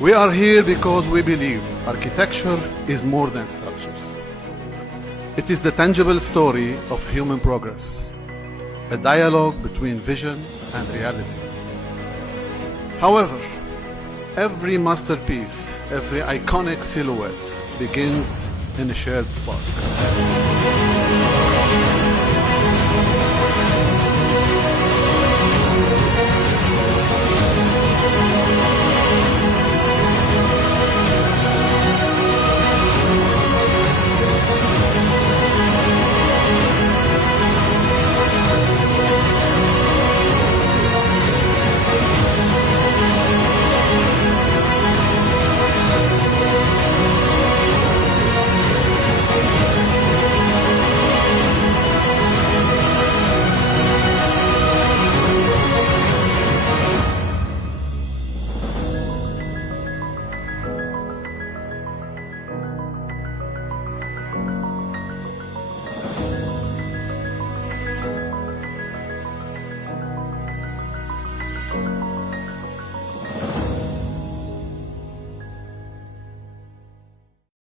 We are here because we believe architecture is more than structures. It is the tangible story of human progress, a dialogue between vision and reality. However, every masterpiece, every iconic silhouette begins in a shared spark.